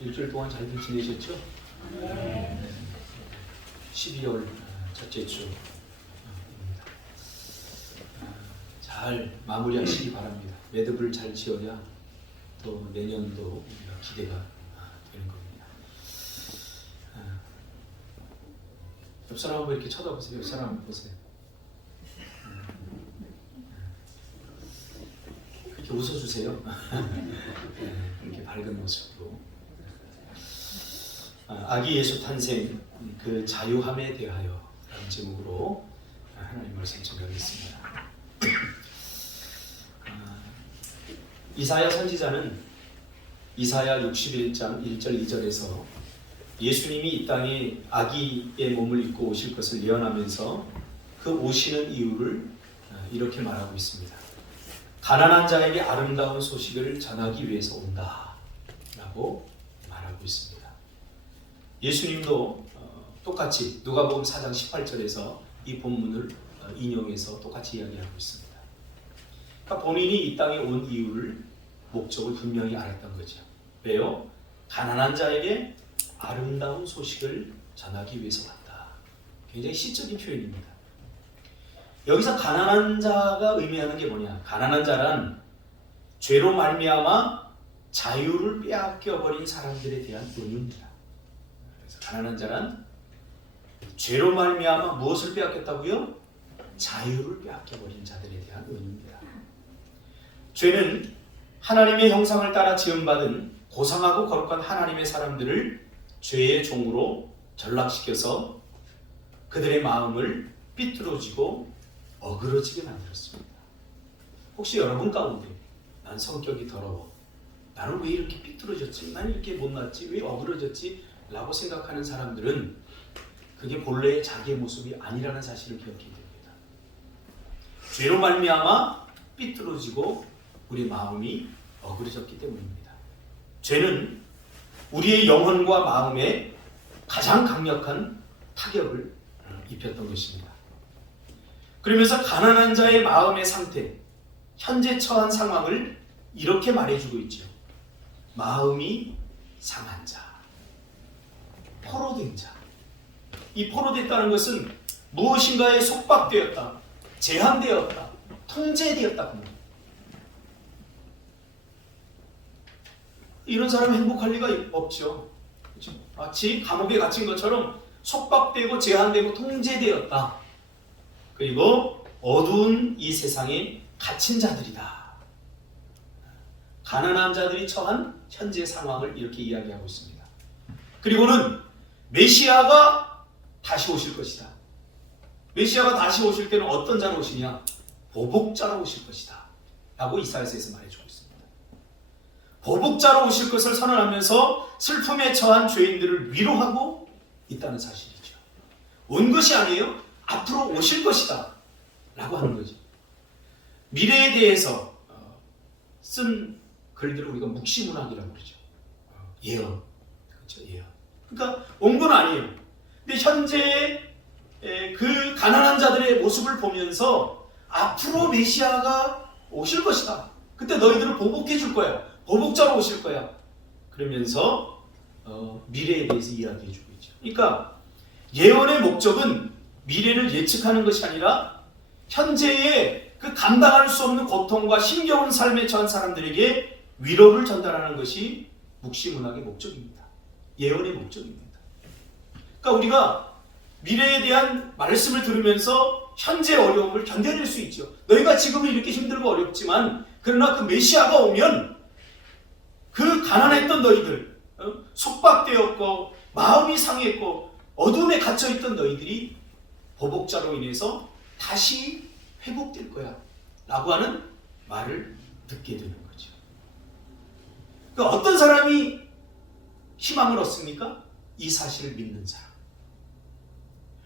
일주일 동안 잘들 지내셨죠? 네. 12월 첫째 주입니다. 잘 마무리하시기 바랍니다. 매듭을 잘 지어야 또 내년도 우리가 기대가 되는 겁니다. 옆 사람 한번 이렇게 쳐다보세요. 옆 사람 한번 보세요. 그렇게 웃어주세요. 이렇게 밝은 모습으로. 아기 예수 탄생 그 자유함에 대하여 라는 제목으로 하나님 말씀 전하겠습니다. 이사야 선지자는 이사야 61장 1절 2절에서 예수님이 이 땅에 아기의 몸을 입고 오실 것을 예언하면서 그 오시는 이유를 이렇게 말하고 있습니다. 가난한 자에게 아름다운 소식을 전하기 위해서 온다 라고 말하고 있습니다. 예수님도 똑같이 누가복음 4장 18절에서 이 본문을 인용해서 똑같이 이야기하고 있습니다. 그러니까 본인이 이 땅에 온 이유를 목적을 분명히 알았던 거죠. 왜요? 가난한 자에게 아름다운 소식을 전하기 위해서 왔다. 굉장히 시적인 표현입니다. 여기서 가난한 자가 의미하는 게 뭐냐? 가난한 자란 죄로 말미암아 자유를 빼앗겨버린 사람들에 대한 은유입니다. 그래서 가난한 자란 죄로 말미암아 무엇을 빼앗겼다고요? 자유를 빼앗겨버린 자들에 대한 은유입니다. 죄는 하나님의 형상을 따라 지음받은 고상하고 거룩한 하나님의 사람들을 죄의 종으로 전락시켜서 그들의 마음을 삐뚤어지고 어그러지게 만들었습니다. 혹시 여러분 가운데 난 성격이 더러워, 나는 왜 이렇게 삐뚤어졌지, 난 이렇게 못났지, 왜 어그러졌지 라고 생각하는 사람들은 그게 본래의 자기의 모습이 아니라는 사실을 기억해야 됩니다. 죄로 말미암아 삐뚤어지고 우리 마음이 어그러졌기 때문입니다. 죄는 우리의 영혼과 마음에 가장 강력한 타격을 입혔던 것입니다. 그러면서 가난한 자의 마음의 상태, 현재 처한 상황을 이렇게 말해주고 있죠. 마음이 상한 자, 포로된 자. 이 포로됐다는 것은 무엇인가에 속박되었다, 제한되었다, 통제되었다. 이런 사람은 행복할 리가 없죠. 그렇죠? 마치 감옥에 갇힌 것처럼 속박되고 제한되고 통제되었다. 그리고 어두운 이 세상에 갇힌 자들이다. 가난한 자들이 처한 현재 상황을 이렇게 이야기하고 있습니다. 그리고는 메시아가 다시 오실 것이다. 메시아가 다시 오실 때는 어떤 자로 오시냐? 보복자로 오실 것이다 라고 이사야서에서 말해주고 있습니다. 보복자로 오실 것을 선언하면서 슬픔에 처한 죄인들을 위로하고 있다는 사실이죠. 온 것이 아니에요. 앞으로 오실 것이다 라고 하는 거죠. 미래에 대해서 쓴 글들을 우리가 묵시문학이라고 그러죠. 예언. 그렇죠. 예언. 그러니까 온 건 아니에요. 근데 현재 그 가난한 자들의 모습을 보면서 앞으로 메시아가 오실 것이다. 그때 너희들을 보복해 줄 거야. 보복자로 오실 거야. 그러면서 미래에 대해서 이야기해 주고 있죠. 그러니까 예언의 목적은 미래를 예측하는 것이 아니라 현재의 그 감당할 수 없는 고통과 힘겨운 삶에 처한 사람들에게 위로를 전달하는 것이 묵시문학의 목적입니다. 예언의 목적입니다. 그러니까 우리가 미래에 대한 말씀을 들으면서 현재 어려움을 견뎌낼 수 있죠. 너희가 지금은 이렇게 힘들고 어렵지만 그러나 그 메시아가 오면 그 가난했던 너희들, 속박되었고 마음이 상했고 어둠에 갇혀있던 너희들이 보복자로 인해서 다시 회복될 거야 라고 하는 말을 듣게 되는 거죠. 그러니까 어떤 사람이 희망을 얻습니까? 이 사실을 믿는 사람.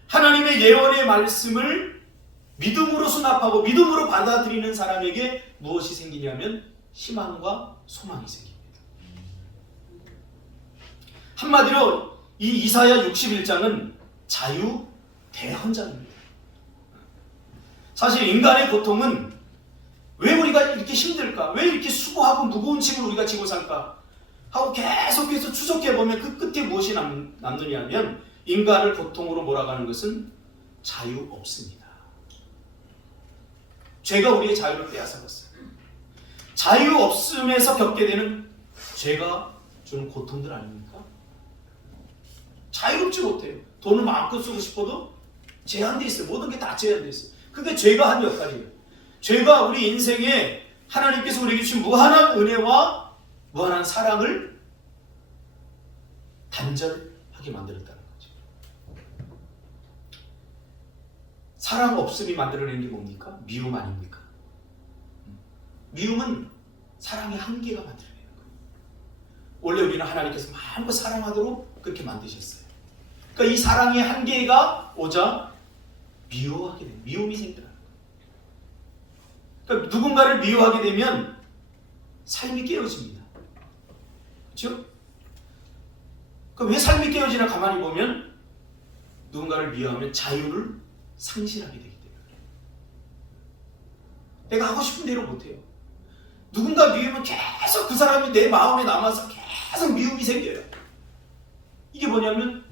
하나님의 예언의 말씀을 믿음으로 수납하고 믿음으로 받아들이는 사람에게 무엇이 생기냐면 희망과 소망이 생깁니다. 한마디로 이 이사야 61장은 자유 대헌장입니다. 사실 인간의 고통은 왜 우리가 이렇게 힘들까? 왜 이렇게 수고하고 무거운 짐을 우리가 지고 살까? 하고 계속해서 추적해보면 그 끝에 무엇이 남느냐면 인간을 고통으로 몰아가는 것은 자유 없습니다. 죄가 우리의 자유를 빼앗아갔어요. 자유 없음에서 겪게 되는 죄가 주는 고통들 아닙니까? 자유롭지 못해요. 돈을 마음껏 쓰고 싶어도 제한되어 있어요. 모든 게 다 제한되어 있어요. 그게 죄가 한 역할이에요. 죄가 우리 인생에 하나님께서 우리에게 주신 무한한 은혜와 무한한 사랑을 단절하게 만들었다는 거죠. 사랑 없음이 만들어낸 게 뭡니까? 미움 아닙니까? 미움은 사랑의 한계가 만들어내는 거예요. 원래 우리는 하나님께서 마음껏 사랑하도록 그렇게 만드셨어요. 그러니까 이 사랑의 한계가 오자 미워하게 돼요. 미움이 생겨나는 거예요. 그러니까 누군가를 미워하게 되면 삶이 깨어집니다. 그렇죠? 그러니까 왜 삶이 깨어지나 가만히 보면 누군가를 미워하면 자유를 상실하게 되기 때문에 내가 하고 싶은 대로 못해요. 누군가 미우면 계속 그 사람이 내 마음에 남아서 계속 미움이 생겨요. 이게 뭐냐면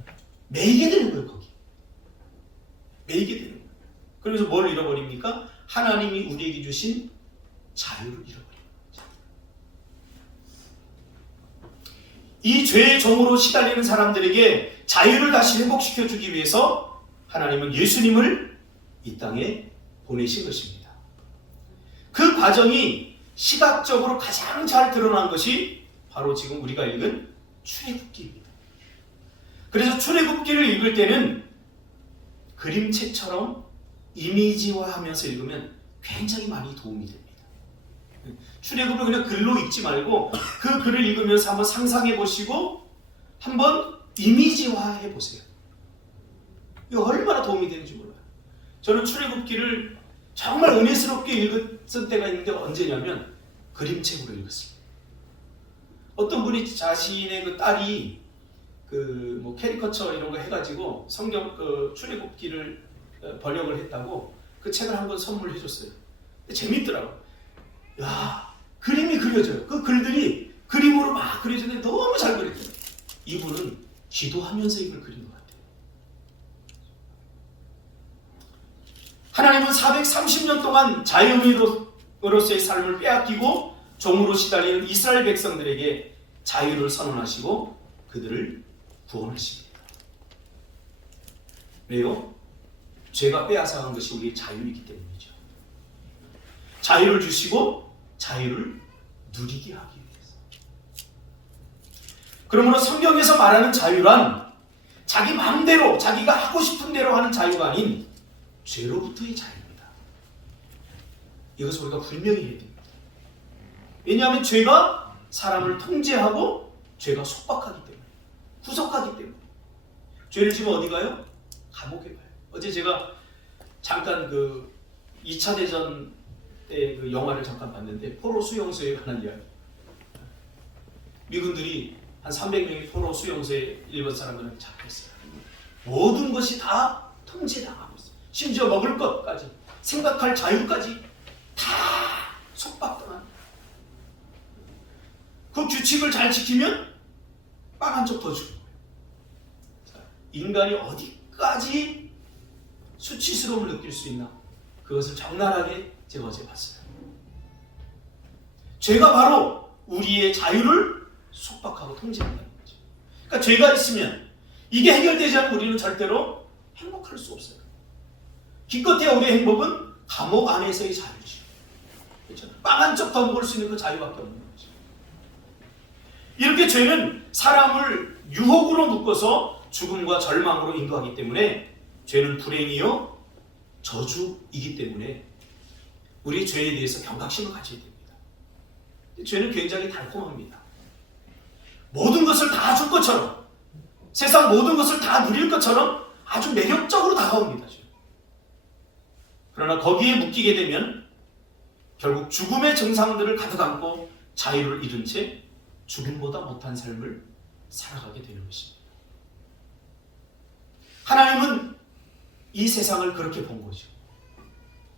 매이게 되는 거예요. 거기 매이게 되는 거예요. 그래서 뭘 잃어버립니까? 하나님이 우리에게 주신 자유를 잃어버립니다. 이 죄의 종으로 시달리는 사람들에게 자유를 다시 회복시켜주기 위해서 하나님은 예수님을 이 땅에 보내신 것입니다. 그 과정이 시각적으로 가장 잘 드러난 것이 바로 지금 우리가 읽은 출애굽기입니다. 그래서 출애굽기를 읽을 때는 그림책처럼 이미지화하면서 읽으면 굉장히 많이 도움이 됩니다. 출애굽을 그냥 글로 읽지 말고 그 글을 읽으면서 한번 상상해 보시고 한번 이미지화해 보세요. 이거 얼마나 도움이 되는지 몰라요. 저는 출애굽기를 정말 은혜스럽게 읽었을 때가 있는데 언제냐면 그림책으로 읽었습니다. 어떤 분이 자신의 그 딸이 뭐 캐리커처 이런 거 해가지고 성경 출애굽기를 번역을 했다고 그 책을 한번 선물해 줬어요. 재밌더라고요. 야, 그림이 그려져요. 그 글들이 그림으로 막 그려지는데 너무 잘 그렸어요. 이분은 기도하면서 이걸 그린 것 같아요. 하나님은 430년 동안 자유인으로서의 삶을 빼앗기고 종으로 시달리는 이스라엘 백성들에게 자유를 선언하시고 그들을 구원하십니다. 왜요? 죄가 빼앗아간 것이 우리의 자유이기 때문이죠. 자유를 주시고 자유를 누리게 하기 위해서. 그러므로 성경에서 말하는 자유란 자기 마음대로 자기가 하고 싶은 대로 하는 자유가 아닌 죄로부터의 자유입니다. 이것을 우리가 분명히 해야 됩니다. 왜냐하면 죄가 사람을 통제하고 죄가 속박하기 때문에, 구속하기 때문에. 죄를 지면 어디 가요? 감옥에 가요. 어제 제가 잠깐 2차 대전 때 그 영화를 잠깐 봤는데 포로 수용소에 관한 이야기. 미군들이 한 300명이 포로 수용소에 일본 사람들한테 잡혔어요. 모든 것이 다 통제당하고 있어요. 심지어 먹을 것까지, 생각할 자유까지 다 속박당합니다. 그 규칙을 잘 지키면 빵 한 쪽 더 주는 거예요. 인간이 어디까지 수치스러움을 느낄 수 있나? 그것을 적나라하게 제가 어제 봤어요. 죄가 바로 우리의 자유를 속박하고 통제한다는 거죠. 그러니까 죄가 있으면 이게 해결되지 않으면 우리는 절대로 행복할 수 없어요. 기껏해야 우리의 행복은 감옥 안에서의 자유지. 그렇죠? 빵 한 쪽 더 먹을 수 있는 그 자유밖에 없는 거죠. 이렇게 죄는 사람을 유혹으로 묶어서 죽음과 절망으로 인도하기 때문에 죄는 불행이요 저주이기 때문에 우리 죄에 대해서 경각심을 가져야 됩니다. 죄는 굉장히 달콤합니다. 모든 것을 다 줄 것처럼, 세상 모든 것을 다 누릴 것처럼 아주 매력적으로 다가옵니다. 그러나 거기에 묶이게 되면 결국 죽음의 증상들을 가득 안고 자유를 잃은 채 죽음보다 못한 삶을 살아가게 되는 것입니다. 하나님은 이 세상을 그렇게 본 거죠.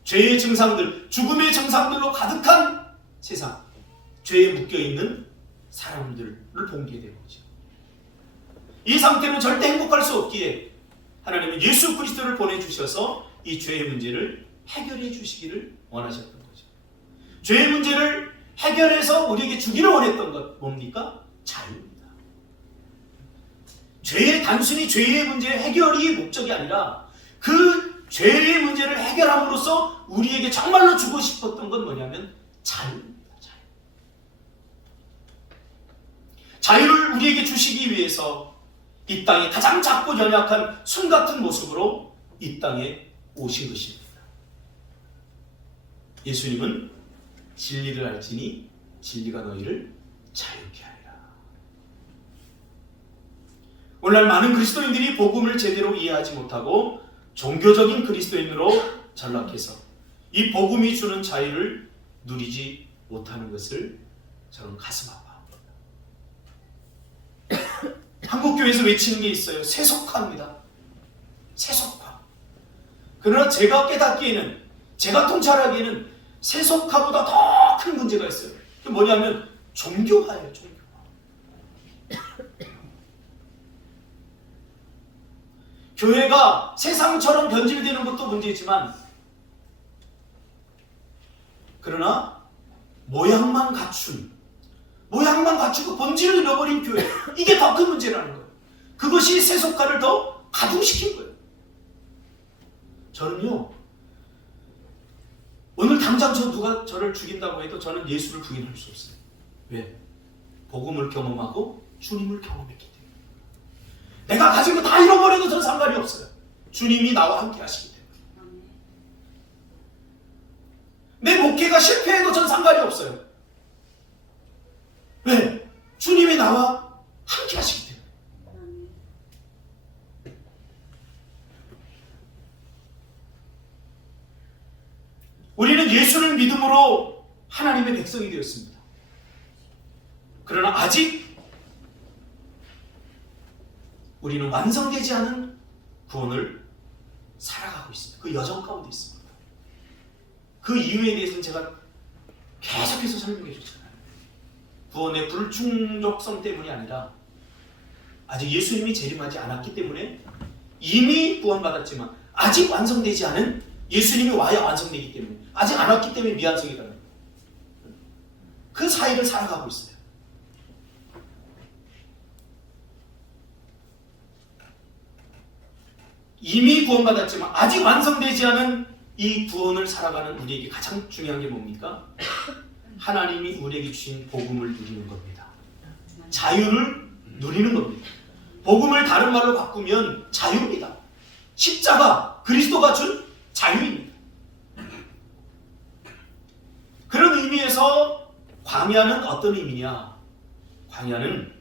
죄의 증상들, 죽음의 증상들로 가득한 세상, 죄에 묶여있는 사람들을 봉기게 된 거죠. 이 상태는 절대 행복할 수 없기에 하나님은 예수 그리스도를 보내주셔서 이 죄의 문제를 해결해 주시기를 원하셨던 거죠. 죄의 문제를 해결해서 우리에게 주기를 원했던 것 뭡니까? 자유입니다. 단순히 죄의 문제 해결이 목적이 아니라 그 죄의 문제를 해결함으로써 우리에게 정말로 주고 싶었던 건 뭐냐면 자유입니다. 자유를 우리에게 주시기 위해서 이 땅에 가장 작고 연약한 순 같은 모습으로 이 땅에 오신 것입니다. 예수님은 진리를 알지니 진리가 너희를 자유케 하리라. 오늘날 많은 그리스도인들이 복음을 제대로 이해하지 못하고 종교적인 그리스도인으로 전락해서 이 복음이 주는 자유를 누리지 못하는 것을 저는 가슴 아파합니다. 한국교회에서 외치는 게 있어요. 세속화입니다. 세속화. 그러나 제가 깨닫기에는, 제가 통찰하기에는 세속화보다 더 큰 문제가 있어요. 그게 뭐냐면 종교화예요. 종교화. 교회가 세상처럼 변질되는 것도 문제지만 그러나 모양만 갖추고 본질을 잃어버린 교회, 이게 더 큰 문제라는 거예요. 그것이 세속화를 더 가중시킨 거예요. 저는요, 오늘 당장 누가 저를 죽인다고 해도 저는 예수를 부인할 수 없어요. 왜? 복음을 경험하고 주님을 경험했기 때문에. 내가 가진 거 다 잃어버려도 저는 상관이 없어요. 주님이 나와 함께 하시기 때문에. 내 목회가 실패해도 저는 상관이 없어요. 왜? 주님이 나와 함께 하시기 때문에. 우리는 예수를 믿음으로 하나님의 백성이 되었습니다. 그러나 아직 우리는 완성되지 않은 구원을 살아가고 있습니다. 그 여정 가운데 있습니다. 그 이유에 대해서는 제가 계속해서 설명해 줬잖아요. 구원의 불충족성 때문이 아니라 아직 예수님이 재림하지 않았기 때문에 이미 구원받았지만 아직 완성되지 않은, 예수님이 와야 완성되기 때문에 아직 안 왔기 때문에 미완성이라는 거예요. 그 사이를 살아가고 있어요. 이미 구원받았지만 아직 완성되지 않은 이 구원을 살아가는 우리에게 가장 중요한 게 뭡니까? 하나님이 우리에게 주신 복음을 누리는 겁니다. 자유를 누리는 겁니다. 복음을 다른 말로 바꾸면 자유입니다. 십자가, 그리스도가 준 자유입니다. 그런 의미에서 광야는 어떤 의미냐? 광야는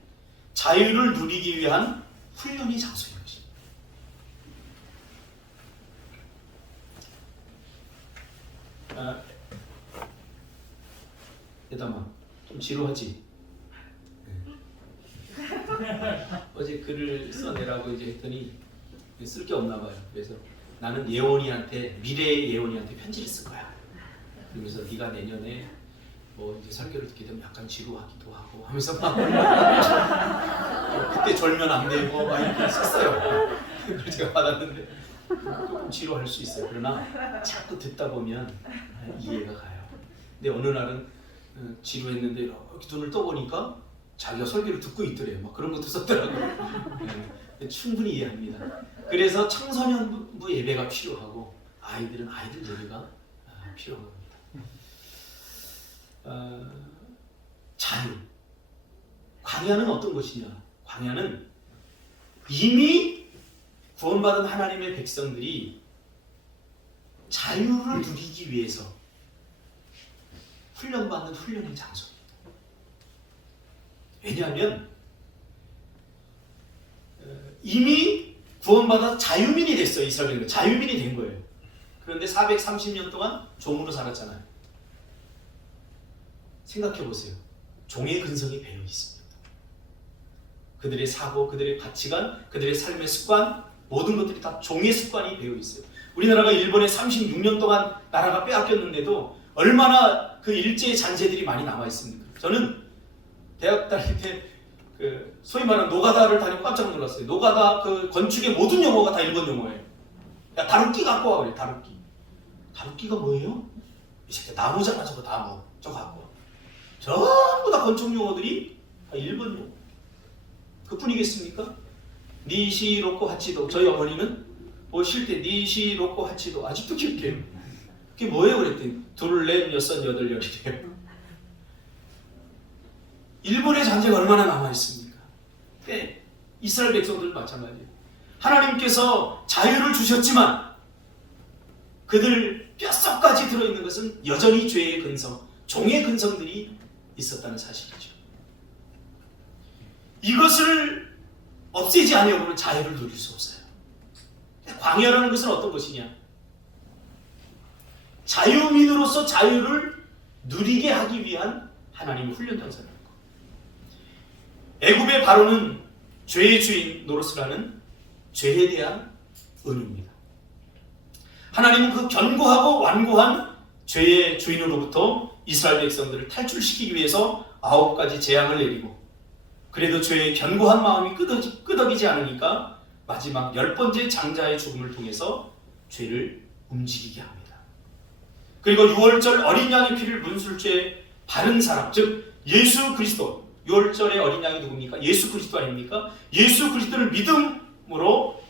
자유를 누리기 위한 훈련의 장소인 것입니다. 대담아, 좀 지루하지? 어제 글을 써내라고 이제 했더니 쓸 게 없나 봐요. 그래서 나는 예원이한테, 미래의 예원이한테 편지를 쓴 거야. 그러면서 네가 내년에 뭐 이제 설교를 듣게 되면 약간 지루하기도 하고 하면서 막 그때 졸면 안 되고 막 이렇게 썼어요. 그걸 제가 받았는데 조금 지루할 수 있어요. 그러나 자꾸 듣다 보면 이해가 가요. 근데 어느 날은 지루했는데 이렇게 눈을 떠보니까 자기가 설교를 듣고 있더래요. 막 그런 것도 썼더라고요. 네, 충분히 이해합니다. 그래서 청소년부 예배가 필요하고 아이들은 아이들 예배가 필요한 겁니다. 자유. 광야는 어떤 것이냐? 광야는 이미 구원받은 하나님의 백성들이 자유를 누리기 위해서 훈련받는 훈련의 장소입니다. 왜냐하면 이미 구원받아 자유민이 됐어요. 이스라엘은 자유민이 된 거예요. 그런데 430년 동안 종으로 살았잖아요. 생각해 보세요. 종의 근성이 배어 있습니다. 그들의 사고, 그들의 가치관, 그들의 삶의 습관, 모든 것들이 다 종의 습관이 배어 있어요. 우리나라가 일본에 36년 동안 나라가 빼앗겼는데도 얼마나 그 일제의 잔재들이 많이 남아 있습니까? 저는 대학 다닐 때 그 소위 말하는 노가다를 다니고 깜짝 놀랐어요. 노가다 그 건축의 모든 용어가 다 일본 용어예요. 야, 다루끼 갖고 와 그래. 다루끼. 다루끼가 뭐예요? 이 새끼 나무잖아. 저거 나무. 저거 갖고 와. 전부 다 건축 용어들이 다 일본 용어. 그뿐이겠습니까? 니시로코 하치도. 저희 어머니는 뭐 쉴 때 니시로코 하치도 아직도 기억해요. 그게 뭐예요? 그랬더니 둘, 넷, 여섯, 여덟, 열이래요. 일본의 잔재가 얼마나 남아있습니까? 네, 이스라엘 백성들도 마찬가지예요. 하나님께서 자유를 주셨지만 그들 뼛속까지 들어있는 것은 여전히 죄의 근성, 종의 근성들이 있었다는 사실이죠. 이것을 없애지 아니하고는 자유를 누릴 수 없어요. 광야라는 것은 어떤 것이냐? 자유민으로서 자유를 누리게 하기 위한 하나님의 훈련 장소라는 것. 애굽의 바로는 죄의 주인 노릇을 죄에 대한 은유입니다. 하나님은 그 견고하고 완고한 죄의 주인으로부터 이스라엘 백성들을 탈출시키기 위해서 9가지 재앙을 내리고, 그래도 죄의 견고한 마음이 끄덕이지 않으니까 마지막 10번째 장자의 죽음을 통해서 죄를 움직이게 합니다. 그리고 6월절 어린 양의 피를 문술죄에 바른 사람, 즉 예수 그리스도. 6월절의 어린 양이 누굽니까? 예수 그리스도 아닙니까? 예수 그리스도를 믿음으로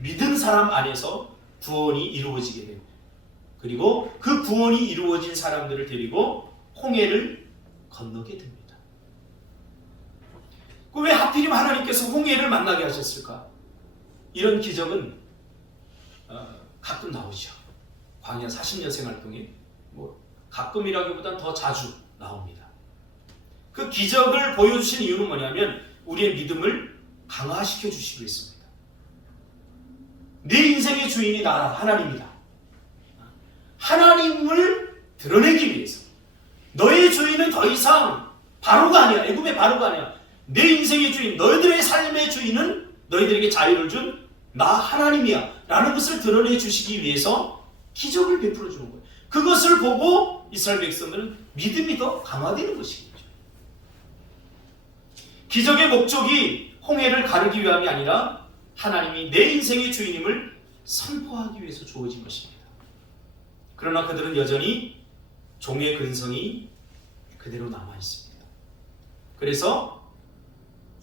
믿은 사람 안에서 구원이 이루어지게 되고, 그리고 그 구원이 이루어진 사람들을 데리고 홍해를 건너게 됩니다. 왜 하필이면 하나님께서 홍해를 만나게 하셨을까? 이런 기적은 가끔 나오죠. 광야 40년 생활 동안 가끔이라기보단 더 자주 나옵니다. 그 기적을 보여주신 이유는 뭐냐면 우리의 믿음을 강화시켜 주시기 위해서입니다. 내 인생의 주인이 나라 하나님이다. 하나님을 드러내기 위해서. 너의 주인은 더 이상 바로가 아니야. 애굽의 바로가 아니야. 내 인생의 주인, 너희들의 삶의 주인은 너희들에게 자유를 준 나 하나님이야 라는 것을 드러내 주시기 위해서 기적을 베풀어 주는 거예요. 그것을 보고 이스라엘 백성들은 믿음이 더 강화되는 것이겠죠. 기적의 목적이 홍해를 가르기 위함이 아니라 하나님이 내 인생의 주인임을 선포하기 위해서 주어진 것입니다. 그러나 그들은 여전히 종의 근성이 그대로 남아 있습니다. 그래서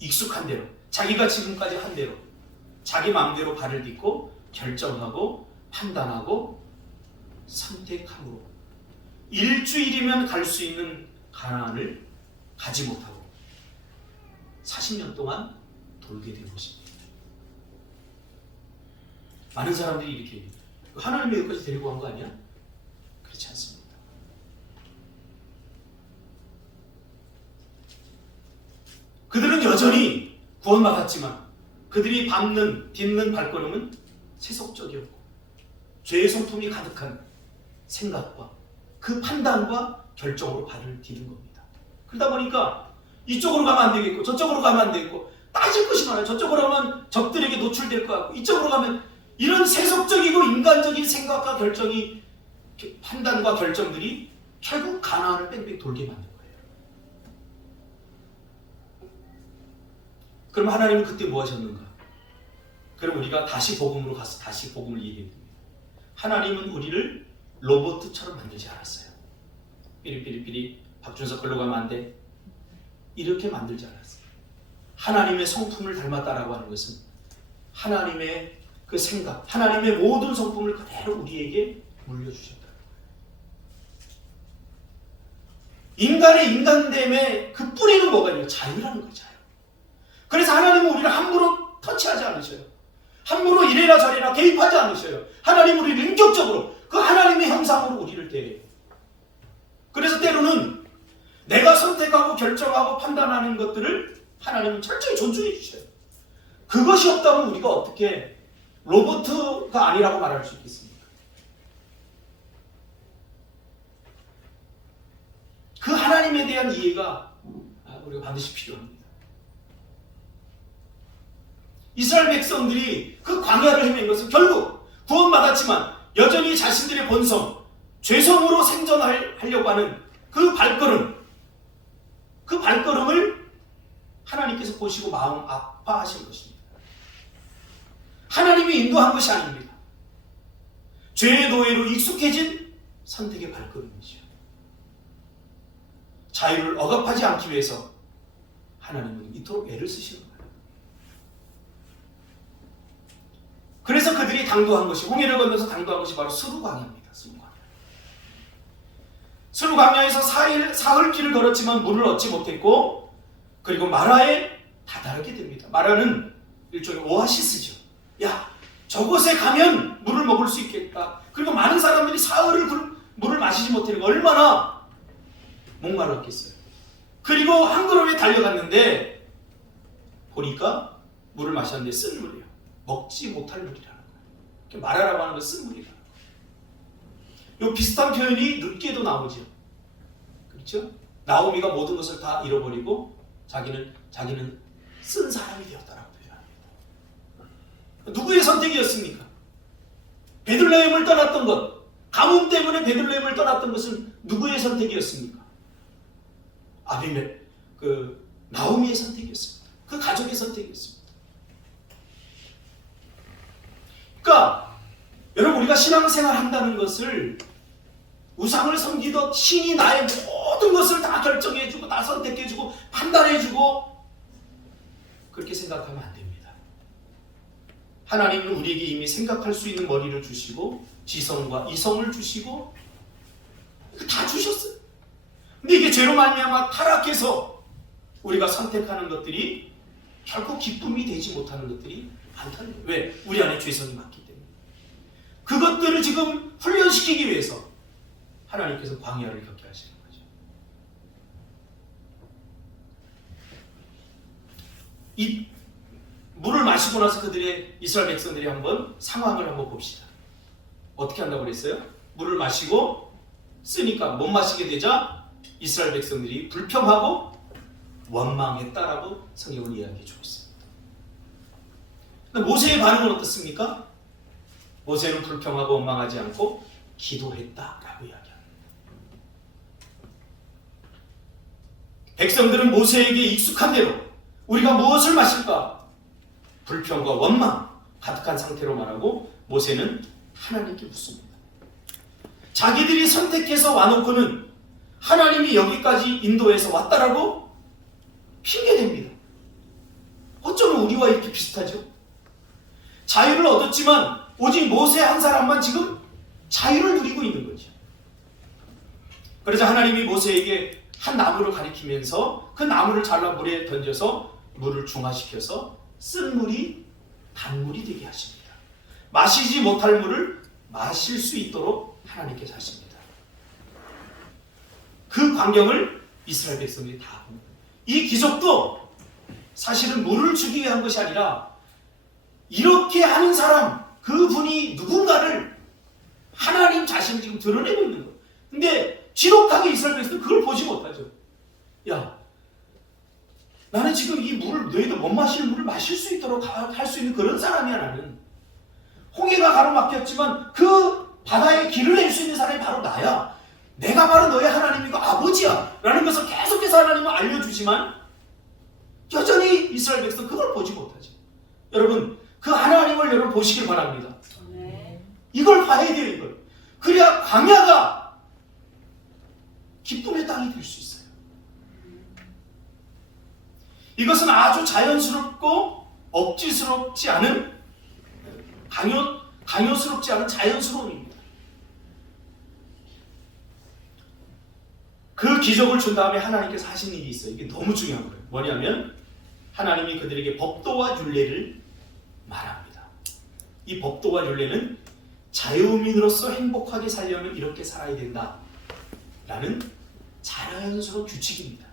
익숙한 대로, 자기가 지금까지 한 대로, 자기 마음대로 발을 딛고 결정하고 판단하고 선택함으로 일주일이면 갈 수 있는 가나안을 가지 못하고 40년 동안 돌게 된 것입니다. 많은 사람들이 이렇게 얘기해요. 하나님이 여기까지 데리고 간 거 아니야? 그렇지 않습니다. 그들은 여전히 구원받았지만 그들이 딛는 발걸음은 세속적이었고 죄의 성품이 가득한 생각과 그 판단과 결정으로 발을 디딘 겁니다. 그러다 보니까 이쪽으로 가면 안 되겠고 저쪽으로 가면 안 되겠고 따질 것이 많아요. 저쪽으로 가면 적들에게 노출될 것 같고 이쪽으로 가면 이런 세속적이고 인간적인 생각과 결정이 판단과 결정들이 결국 가나안을 뺑뺑 돌게 만든 거예요. 그럼 하나님은 그때 뭐 하셨는가? 그럼 우리가 다시 복음으로 가서 다시 복음을 얘기해야 됩니다. 하나님은 우리를 로봇처럼 만들지 않았어요. 삐리삐리삐리 박준석 걸로 가면 안 돼. 이렇게 만들지 않았어요. 하나님의 성품을 닮았다라고 하는 것은 하나님의 그 생각, 하나님의 모든 성품을 그대로 우리에게 물려주셨다. 인간의 인간됨의 그 뿌리는 뭐가 있냐? 자유라는 거예요. 자유. 그래서 하나님은 우리를 함부로 터치하지 않으셔요. 함부로 이래라 저래라 개입하지 않으셔요. 하나님은 우리를 인격적으로 그 하나님의 형상으로 우리를 대해요. 그래서 때로는 내가 선택하고 결정하고 판단하는 것들을 하나님은 철저히 존중해 주셔요. 그것이 없다면 우리가 어떻게 로봇가 아니라고 말할 수 있겠습니까? 그 하나님에 대한 이해가 우리가 반드시 필요합니다. 이스라엘 백성들이 그 광야를 헤맨 것은 결국 구원받았지만 여전히 자신들의 본성, 죄성으로 생존하려고 하는 그 발걸음을 보시고 마음 아파하신 것입니다. 하나님이 인도한 것이 아닙니다. 죄의 노예로 익숙해진 선택의 발걸음이죠. 자유를 억압하지 않기 위해서 하나님은 이토록 애를 쓰시는 거예요. 그래서 그들이 당도한 것이, 홍해를 건너서 당도한 것이 바로 스루광야입니다. 스루광야에서 사흘 길을 걸었지만 물을 얻지 못했고, 그리고 마라에 다다르게 됩니다. 마라는 일종의 오아시스죠. 야, 저곳에 가면 물을 먹을 수 있겠다. 그리고 많은 사람들이 사흘을 물을 마시지 못하니까 얼마나 목말랐겠어요. 그리고 한 걸음에 달려갔는데 보니까 물을 마셨는데 쓴 물이에요. 먹지 못할 물이라는 거예요. 마라라고 하는 건 쓴 물이라는 거예요. 이 비슷한 표현이 룻기에도 나오죠. 그렇죠? 나오미가 모든 것을 다 잃어버리고 자기는 쓴 사람이 되었다라고 표현합니다. 누구의 선택이었습니까? 베들레헴을 떠났던 것, 가뭄 때문에 베들레헴을 떠났던 것은 누구의 선택이었습니까? 나오미의 선택이었습니다. 그 가족의 선택이었습니다. 그러니까 여러분, 우리가 신앙생활 한다는 것을 우상을 섬기듯 신이 나의 모든 것을 다 결정해주고 다 선택해주고 판단해주고 그렇게 생각하면 안 됩니다. 하나님은 우리에게 이미 생각할 수 있는 머리를 주시고 지성과 이성을 주시고 다 주셨어요. 근데 이게 죄로 말미암아 타락해서 우리가 선택하는 것들이 결국 기쁨이 되지 못하는 것들이 많다는 거예요. 왜? 우리 안에 죄성이 많기 때문에. 그것들을 지금 훈련시키기 위해서 하나님께서 광야를 겪게 하시는 거죠. 이 물을 마시고 나서 그들의 이스라엘 백성들이 상황을 한번 봅시다. 어떻게 한다고 그랬어요? 물을 마시고 쓰니까 못 마시게 되자 이스라엘 백성들이 불평하고 원망했다라고 성경은 이야기해 주고 있습니다. 근데 모세의 반응은 어떻습니까? 모세는 불평하고 원망하지 않고 기도했다라고 이야기합니다. 백성들은 모세에게 익숙한 대로 우리가 무엇을 마실까? 불평과 원망 가득한 상태로 말하고 모세는 하나님께 묻습니다. 자기들이 선택해서 와놓고는 하나님이 여기까지 인도해서 왔다라고 핑계댑니다. 어쩌면 우리와 이렇게 비슷하죠? 자유를 얻었지만 오직 모세 한 사람만 지금 자유를 누리고 있는 거죠. 그래서 하나님이 모세에게 한 나무를 가리키면서 그 나무를 잘라 물에 던져서 물을 중화시켜서 쓴 물이 단물이 되게 하십니다. 마시지 못할 물을 마실 수 있도록 하나님께서 하십니다. 그 광경을 이스라엘 백성들이 다 봅니다. 이 기적도 사실은 물을 주기 위한 것이 아니라 이렇게 하는 사람, 그분이 누군가를 하나님 자신을 지금 드러내고 있는 거예요. 근데 지독하게 이스라엘 백성들은 그걸 보지 못하죠. 야, 나는 지금 이 물을, 너희들 못 마실 물을 마실 수 있도록 할 수 있는 그런 사람이야. 나는 홍해가 가로막혔지만 그 바다에 길을 낼 수 있는 사람이 바로 나야. 내가 바로 너의 하나님이고 아버지야 라는 것을 계속해서 하나님은 알려주지만 여전히 이스라엘 백성 그걸 보지 못하죠. 여러분, 그 하나님을 여러분 보시길 바랍니다. 이걸 봐야 돼요. 이걸. 그래야 광야가 기쁨의 땅이 될 수 있어요. 이것은 아주 자연스럽고 억지스럽지 않은 강요스럽지 않은 자연스러움입니다. 그 기적을 준 다음에 하나님께서 하신 일이 있어요. 이게 너무 중요한 거예요. 뭐냐면 하나님이 그들에게 법도와 율례를 말합니다. 이 법도와 율례는 자유민으로서 행복하게 살려면 이렇게 살아야 된다 라는 자연스러운 규칙입니다.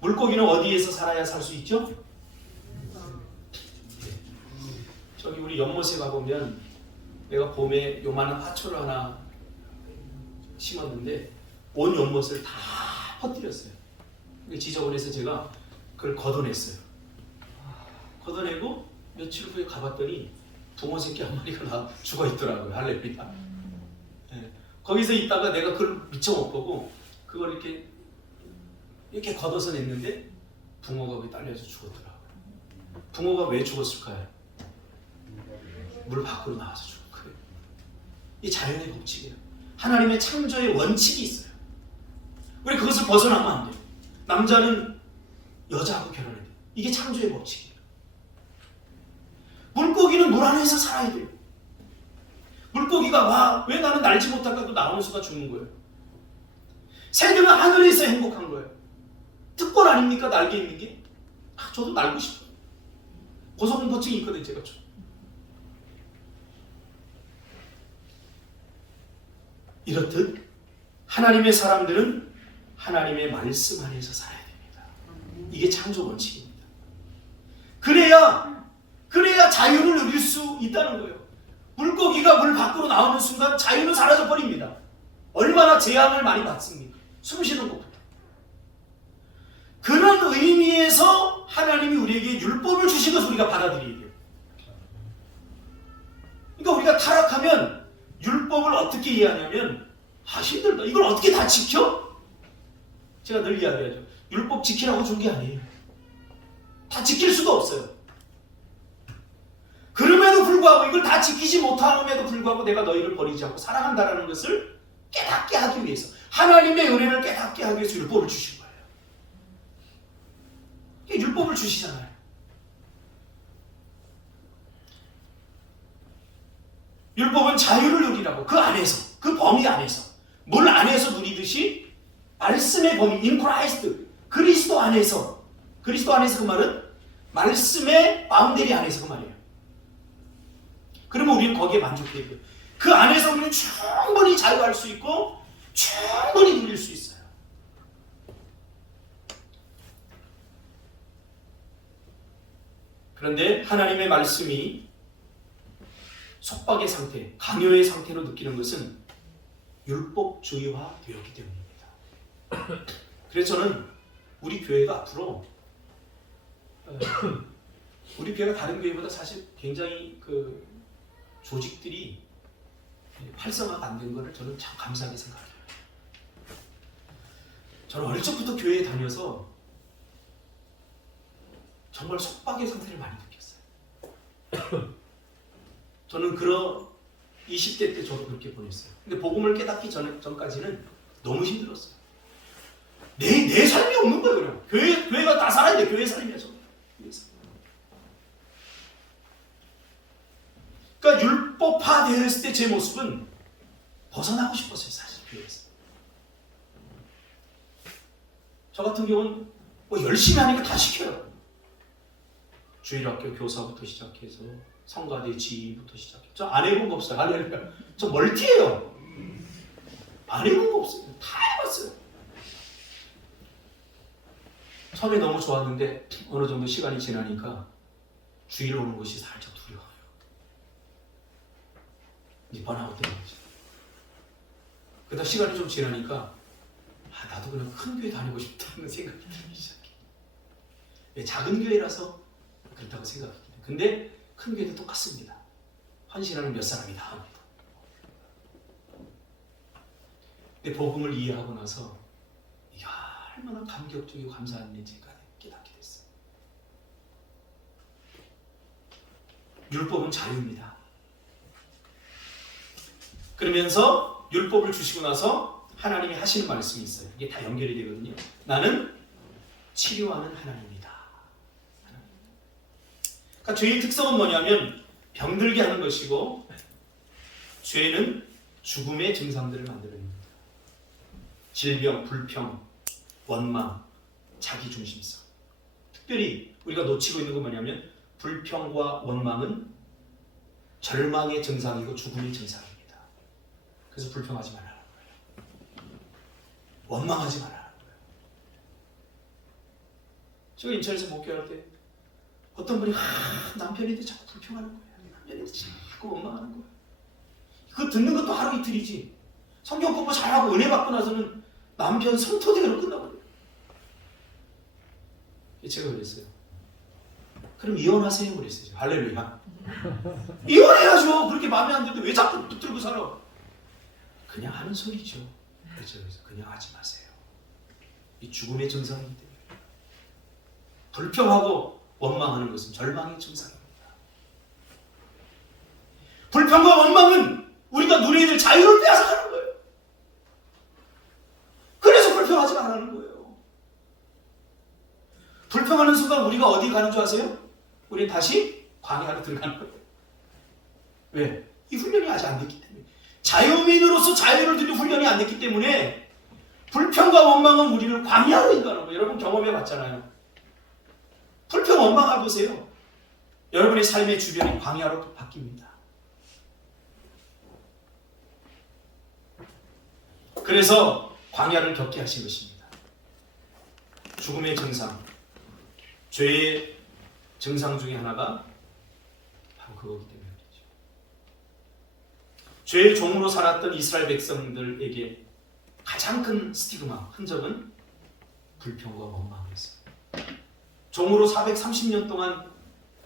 물고기는 어디에서 살아야 살 수 있죠? 저기 우리 연못에 가보면 내가 봄에 요만한 화초를 하나 심었는데 온 연못을 다 퍼뜨렸어요. 지저분해서 제가 그걸 걷어냈어요. 걷어내고 며칠 후에 가봤더니 붕어 새끼 한 마리가 죽어 있더라고요. 할렐루야. 네. 거기서 있다가 내가 그걸 미처 못 보고 그걸 이렇게 걷어서 냈는데 붕어가 왜 딸려서 죽었더라고요. 붕어가 왜 죽었을까요? 물 밖으로 나와서 죽은 거예요. 이 자연의 법칙이에요. 하나님의 창조의 원칙이 있어요. 우리 그것을 벗어나면 안 돼요. 남자는 여자하고 결혼해야 돼요. 이게 창조의 법칙이에요. 물고기는 물 안에서 살아야 돼요. 물고기가 왜 나는 날지 못할까 나오는 수가 죽는 거예요. 새들은 하늘에서 행복한 거예요. 특권 아닙니까? 날개 있는 게? 저도 날고 싶어요. 고소공포증이 있거든요. 제가 좀. 이렇듯 하나님의 사람들은 하나님의 말씀 안에서 살아야 됩니다. 이게 창조 원칙입니다. 그래야 자유를 누릴 수 있다는 거예요. 물고기가 물 밖으로 나오는 순간 자유는 사라져 버립니다. 얼마나 재앙을 많이 받습니까? 숨 쉬는 것부터. 그런 의미에서 하나님이 우리에게 율법을 주신 것을 우리가 받아들여야 돼요. 그러니까 우리가 타락하면 율법을 어떻게 이해하냐면 힘들다. 이걸 어떻게 다 지켜? 제가 늘 이야기하죠. 율법 지키라고 준 게 아니에요. 다 지킬 수도 없어요. 그럼에도 불구하고 이걸 다 지키지 못함에도 불구하고 내가 너희를 버리지 않고 사랑한다라는 것을 깨닫게 하기 위해서, 하나님의 은혜를 깨닫게 하기 위해서 율법을 주신 거예요. 율법을 주시잖아요. 율법은 자유를 누리라고, 그 안에서, 그 범위 안에서, 물 안에서 누리듯이 말씀의 범위, in Christ, 그리스도 안에서 그 말은 말씀의 바운더리 안에서 그 말이에요. 그러면 우리는 거기에 만족해야 돼요. 그 안에서 우리는 충분히 자유할 수 있고 충분히 누릴 수 있어요. 그런데 하나님의 말씀이 속박의 상태, 강요의 상태로 느끼는 것은 율법주의화 되었기 때문입니다. 그래서 저는 우리 교회가 앞으로 우리 교회가 다른 교회보다 사실 굉장히 그 조직들이 활성화가 안 된 거를 저는 참 감사하게 생각해요. 저는 어릴 적부터 교회에 다녀서 정말 속박의 상태를 많이 느꼈어요. 저는 20대 때 저도 그렇게 보냈어요. 근데 복음을 깨닫기 전까지는 너무 힘들었어요. 내 삶이 없는 거예요. 그냥. 교회가 다 살아야 돼. 교회 삶이야. 저는. 그러니까 율법화되었을 때 제 모습은 벗어나고 싶었어요. 사실 교회에서. 저 같은 경우는 열심히 하니까 다 시켜요. 주일학교 교사부터 시작해서 성가대 지휘부터 시작해서 저 안 해본 거 없어요. 안 해보니까 저 멀티예요. 안 해본 거 없어요. 다 해봤어요. 처음에 너무 좋았는데 어느 정도 시간이 지나니까 주일 오는 것이 살짝 두려워요. 이제 번아웃 되는 거죠. 그러다 시간이 좀 지나니까 나도 그냥 큰 교회 다니고 싶다는 생각이 들기 시작해. 작은 교회라서 그렇다고 생각합니다. 근데 큰 교회도 똑같습니다. 헌신하는 몇 사람이 다 합니다. 근데 복음을 이해하고 나서 얼마나 감격적이고 감사한 일인지 깨닫게 됐어요. 율법은 자유입니다. 그러면서 율법을 주시고 나서 하나님이 하시는 말씀이 있어요. 이게 다 연결이 되거든요. 나는 치료하는 하나님이다. 그러니까 죄의 특성은 뭐냐면 병들게 하는 것이고, 죄는 죽음의 증상들을 만들어냅니다. 질병, 불평, 원망, 자기중심성. 특별히 우리가 놓치고 있는 건 뭐냐면 불평과 원망은 절망의 증상이고 죽음의 증상입니다. 그래서 불평하지 말라는 거예요. 원망하지 말라는 거예요. 제가 인천에서 목회할 때 어떤 분이 남편인데 자꾸 불평하는 거예요. 남편인데 자꾸 원망하는 거예요. 그거 듣는 것도 하루 이틀이지. 성경 공부 잘하고 은혜 받고 나서는 남편 성토대로 끝나버려요. 제가 그랬어요. 그럼 이혼하세요. 그랬어요. 할렐루야. 이혼해야죠. 그렇게 마음에 안 드는데 왜 자꾸 붙들고 살아? 그냥 하는 소리죠. 그래서 그냥 하지 마세요. 이 죽음의 증상이기 때문에. 불평하고 원망하는 것은 절망의 증상입니다. 불평과 원망은 우리가 눈에 있는 자유를 빼앗아가는 거예요. 그래서 불평하지 말라는 거예요. 불평하는 순간 우리가 어디 가는 줄 아세요? 우리는 다시 광야로 들어가는 거예요. 왜? 이 훈련이 아직 안 됐기 때문에. 자유민으로서 자유를 누리는 훈련이 안 됐기 때문에 불평과 원망은 우리를 광야로 인도하는 거예요. 여러분 경험해 봤잖아요. 불평 원망해 보세요. 여러분의 삶의 주변이 광야로 바뀝니다. 그래서 광야를 겪게 하신 것입니다. 죽음의 증상, 죄의 증상 중에 하나가 바로 그거기 때문이죠. 죄의 종으로 살았던 이스라엘 백성들에게 가장 큰 스티그마, 흔적은 불평과 원망이었어요. 종으로 430년 동안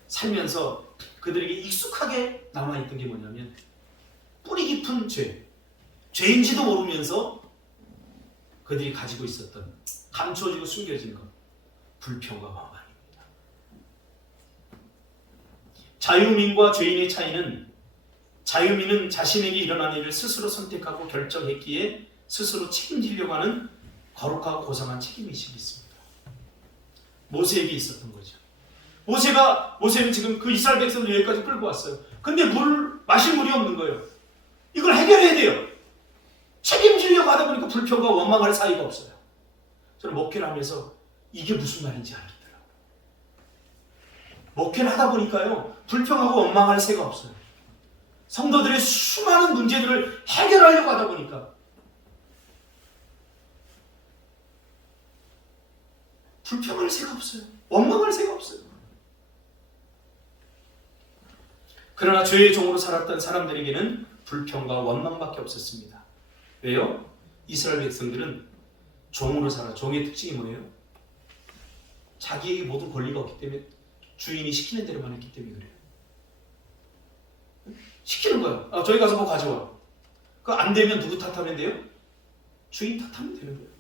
살면서 그들에게 익숙하게 남아있던 게 뭐냐면 뿌리 깊은 죄인지도 모르면서 그들이 가지고 있었던 감추어지고 숨겨진 것, 불평과 원망입니다. 자유민과 죄인의 차이는 자유민은 자신에게 일어난 일을 스스로 선택하고 결정했기에 스스로 책임지려고 하는 거룩하고 고상한 책임의식이 있습니다. 모세에게 있었던 거죠. 모세는 지금 그 이스라엘 백성들 여기까지 끌고 왔어요. 근데 마실 물이 없는 거예요. 이걸 해결해야 돼요. 책임지려고 하다 보니까 불평과 원망할 사이가 없어요. 저는 목회를 하면서 이게 무슨 말인지 알겠더라고요. 목회를 하다 보니까요, 불평하고 원망할 새가 없어요. 성도들의 수많은 문제들을 해결하려고 하다 보니까 불평할 새가 없어요. 원망할 새가 없어요. 그러나 죄의 종으로 살았던 사람들에게는 불평과 원망밖에 없었습니다. 왜요? 이스라엘 백성들은 종으로 살아. 종의 특징이 뭐예요? 자기에게 모든 권리가 없기 때문에 주인이 시키는 대로만 했기 때문에 그래요. 시키는 거예요. 저희 가서 뭐 가져와. 그거 안 되면 누구 탓하면 돼요? 주인 탓하면 되는 거예요.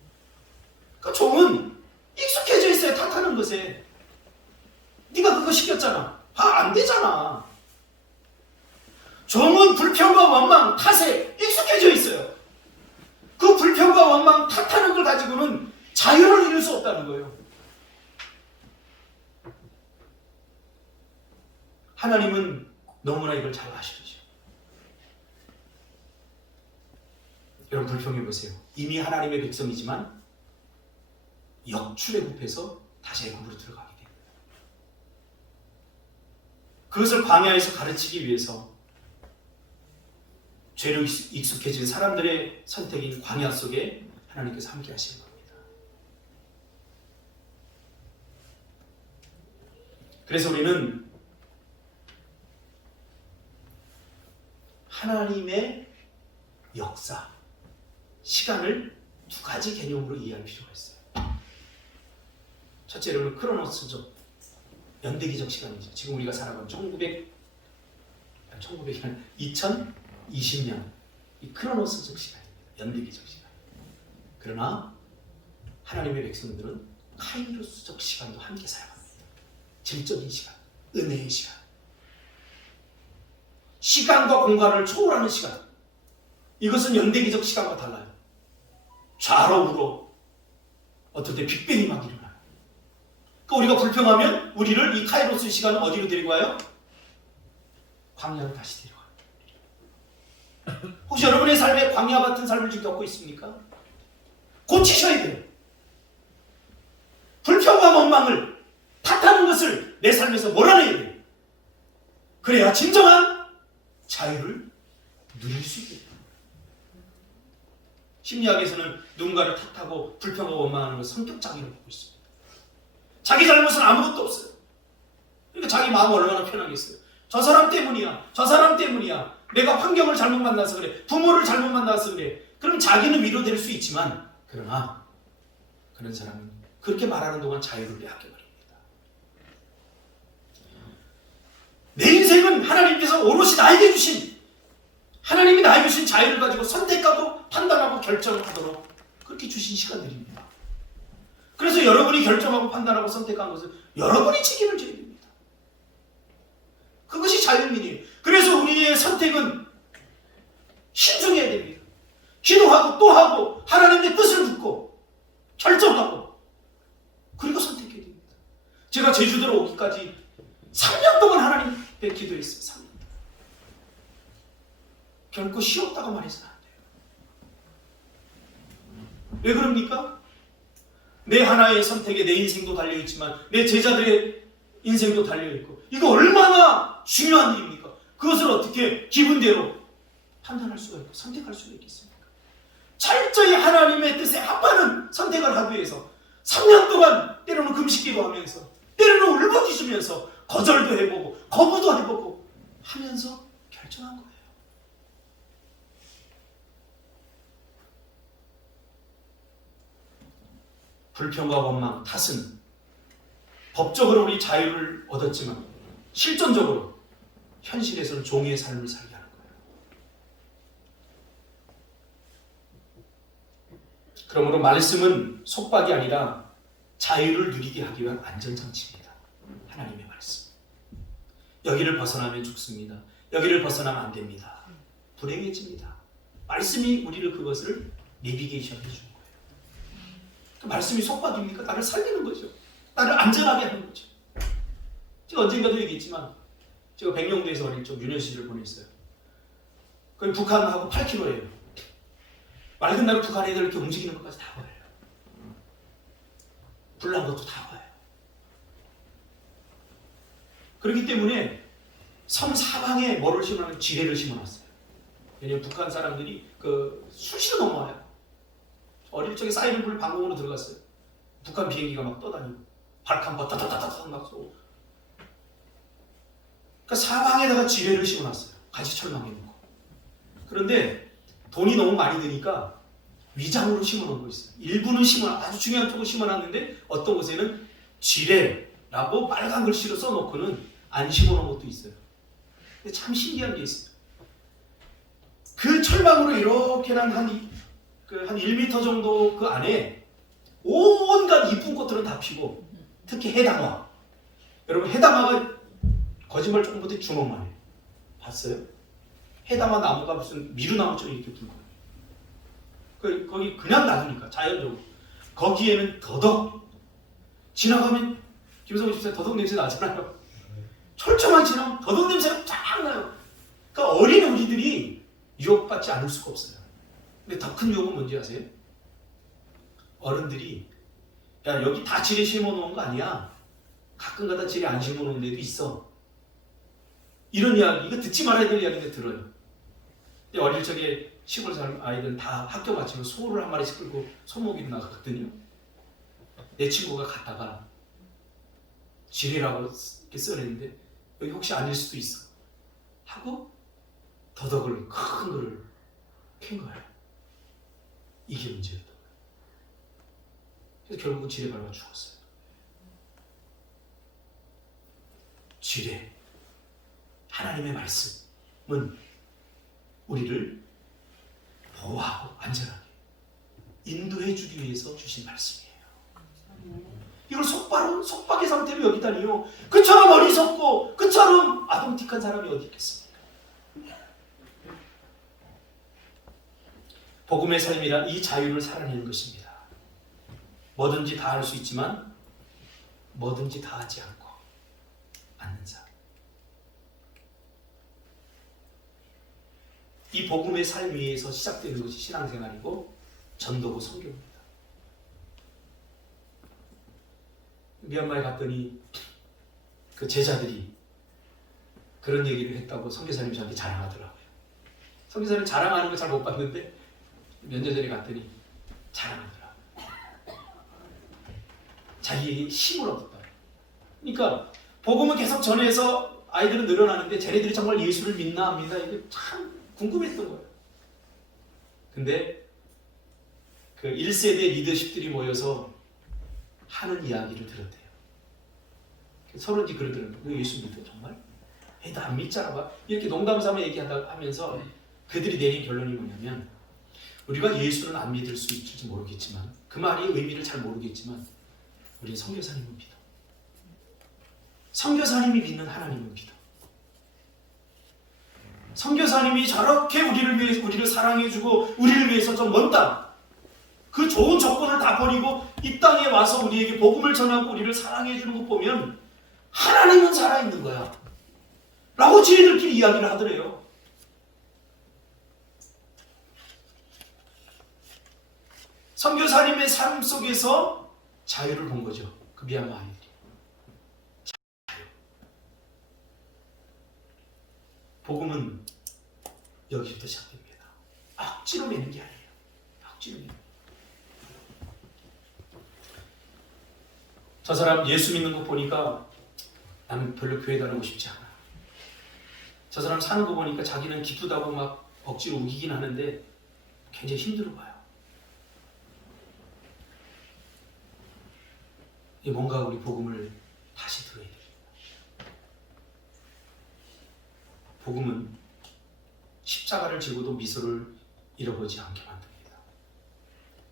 그러니까 종은 익숙해져 있어요. 탓하는 것에. 네가 그거 시켰잖아. 안 되잖아. 종은 불평과 원망, 탓에 익숙해져 있어요. 그 불평과 원망, 탓하는 걸 가지고는 자유를 이룰 수 없다는 거예요. 하나님은 너무나 이걸 잘 아시죠. 여러분 불평해 보세요. 이미 하나님의 백성이지만 역출에 굽해서 다시 애굽으로 들어가게 됩니다. 그것을 광야에서 가르치기 위해서 죄로 익숙해진 사람들의 선택인 광야 속에 하나님께서 함께 하시는 겁니다. 그래서 우리는 하나님의 역사, 시간을 두 가지 개념으로 이해할 필요가 있어요. 첫째로는 크로노스적, 연대기적 시간이죠. 지금 우리가 살아가는 2020년 이 크로노스적 시간입니다. 연대기적 시간. 그러나 하나님의 백성들은 카이로스적 시간도 함께 사용합니다. 질적인 시간, 은혜의 시간. 시간과 공간을 초월하는 시간. 이것은 연대기적 시간과 달라요. 좌로 우로 어떨 때 빅뱅이 막 일어나요. 그러니까 우리가 불평하면 우리를 이 카이로스 시간은 어디로 데리고 와요? 광야로 다시 데려가요. 혹시 여러분의 삶에 광야 같은 삶을 지금 겪고 있습니까? 고치셔야 돼요. 불평과 원망을 탓하는 것을 내 삶에서 몰아내야 돼요. 그래야 진정한 자유를 누릴 수 있겠다. 심리학에서는 누군가를 탓하고 불평하고 원망하는 걸 성격 장애로 보고 있습니다. 자기 잘못은 아무것도 없어요. 그러니까 자기 마음 얼마나 편하겠어요. 저 사람 때문이야. 저 사람 때문이야. 내가 환경을 잘못 만나서 그래. 부모를 잘못 만나서 그래. 그럼 자기는 위로될 수 있지만 그러나 그런 사람은 그렇게 말하는 동안 자유를 빼앗겨버립니다. 내 인생은 하나님께서 오롯이 나에게 주신, 하나님이 나에게 주신 자유를 가지고 선택하고 판단하고 결정하도록 그렇게 주신 시간들입니다. 그래서 그래서 여러분이 결정하고 판단하고 선택한 것을 여러분이 책임을 져야 됩니다. 그것이 자유민이에요. 그래서 우리의 선택은 신중해야 됩니다. 기도하고 또 하고 하나님의 뜻을 듣고 결정하고 그리고 선택해야 됩니다. 제가 제주도로 오기까지 3년 동안 하나님 앞에 기도했어요. 3년. 결코 쉬었다고 말해서는 안 돼요. 왜 그럽니까? 내 하나의 선택에 내 인생도 달려있지만 내 제자들의 인생도 달려있고 이거 얼마나 중요한 일입니까? 그것을 어떻게 기분대로 판단할 수가 있고 선택할 수가 있겠습니까? 철저히 하나님의 뜻에 합하는 선택을 하기 위해서 3년 동안 때로는 금식기도 하면서 때로는 울부짖으면서 거절도 해보고 거부도 해보고 하면서 결정한 거예요. 불평과 원망, 탓은 법적으로 우리 자유를 얻었지만 실존적으로 현실에서는 종의 삶을 살게 하는 거예요. 그러므로 말씀은 속박이 아니라 자유를 누리게 하기 위한 안전장치입니다. 하나님의 말씀. 여기를 벗어나면 죽습니다. 여기를 벗어나면 안 됩니다. 불행해집니다. 말씀이 우리를 그것을 내비게이션 해주는 거예요. 그 말씀이 속박입니까? 나를 살리는 거죠. 나를 안전하게 하는 거죠. 제가 언젠가도 얘기했지만 제가 백령도에서 어릴 적 유년시를 보냈어요. 거기 북한하고 8km예요. 맑은 날은 북한 애들 이렇게 움직이는 것까지 다 보여요. 불난 것도 다 보여요. 그렇기 때문에 섬 사방에 뭐를 심어놨냐면 지뢰를 심어놨어요. 왜냐면 북한 사람들이 수시로 넘어와요. 어릴 적에 사이렌 불 방공으로 들어갔어요. 북한 비행기가 막 떠다니고 발칸바 따따따따 막 쏘고. 그러니까 사방에다가 지뢰를 심어놨어요. 같이 철망해놓고. 그런데 돈이 너무 많이 드니까 위장으로 심어놓은 거 있어요. 일부는 아주 중요한 쪽을 심어놨는데 어떤 곳에는 지뢰라고 빨간 글씨로 써놓고는 안 심어놓은 것도 있어요. 근데 참 신기한 게 있어요. 그 철망으로 이렇게 한 1m 정도 그 안에 온갖 이쁜 꽃들은 다 피고 특히 해당화. 여러분 해당화가 거짓말 조금 못해 주먹만 해요. 봤어요? 해당화 나무가 무슨 미루나무처럼 이렇게 굵어요. 거기 그냥 놔두니까 자연적으로. 거기에는 더덕. 지나가면 김성호 집사님 더덕 냄새 나잖아요. 철저만 지나면 더덕 냄새가 쫙 나요. 그러니까 어린 우리들이 유혹받지 않을 수가 없어요. 근데 더 큰 유혹은 뭔지 아세요? 어른들이 야 여기 다 지뢰 심어놓은 거 아니야? 가끔가다 지뢰 안 심어놓은 데도 있어. 이런 이야기, 이거 듣지 말아야 될 이야기인데 들어요. 어릴 적에 시골 사는 아이들은 다 학교 마치면 소를 한 마리씩 끌고 소모기로 나갔거든요. 내 친구가 갔다가 지뢰라고 이렇게 써냈는데 여기 혹시 아닐 수도 있어 하고 더덕을 큰 거를 캔 거예요. 이게 문제였던 거예요. 그래서 결국은 지뢰 밟아 죽었어요. 지뢰, 하나님의 말씀은 우리를 보호하고 안전하게 인도해 주기 위해서 주신 말씀이에요. 이걸 속박의 상태로 여기다니요. 그처럼 어리석고 그처럼 아동틱한 사람이 어디 있겠습니까? 복음의 삶이란 이 자유를 살아내는 것입니다. 뭐든지 다 할 수 있지만 뭐든지 다 하지 않는 삶. 이 복음의 삶 위에서 시작되는 것이 신앙생활이고 전도고 선교입니다. 미얀마에 갔더니 그 제자들이 그런 얘기를 했다고 선교사님이 저한테 자랑하더라고요. 선교사님 자랑하는 거 잘 못 봤는데 몇 년 전에 갔더니 자랑하더라고요. 자기 힘을 얻었다. 그러니까 복음을 계속 전해서 아이들은 늘어나는데 쟤네들이 정말 예수를 믿나 안 믿나 이게 참 궁금했던 거예요. 근데 그 1세대 리더십들이 모여서 하는 이야기를 들었대요. 서로 이제 그러더라고요. 너 예수 믿어 정말? 나 안 믿잖아. 막 이렇게 농담삼아 얘기하면서 그들이 내린 결론이 뭐냐면 우리가 예수는 안 믿을 수 있을지 모르겠지만 그 말이 의미를 잘 모르겠지만 우리는 선교사님을 믿어. 선교사님이 믿는 하나님을 믿어. 선교사님이 저렇게 우리를 사랑해주고 우리를 위해서 좀 먼 땅, 그 좋은 조건을 다 버리고 이 땅에 와서 우리에게 복음을 전하고 우리를 사랑해주는 것 보면 하나님은 살아있는 거야 라고 지네들끼리 이야기를 하더래요. 선교사님의 삶 속에서 자유를 본 거죠. 그 미얀마 아이들이. 자유. 복음은 여기부터 시작됩니다. 억지로 매는 게 아니에요. 억지로 매는. 저 사람 예수 믿는 거 보니까 나는 별로 교회 다니고 싶지 않아. 저 사람 사는 거 보니까 자기는 기쁘다고 막 억지로 우기긴 하는데 굉장히 힘들어 봐요. 뭔가 우리 복음을 다시 들어야 됩니다. 복음은 십자가를 지고도 미소를 잃어보지 않게 만듭니다.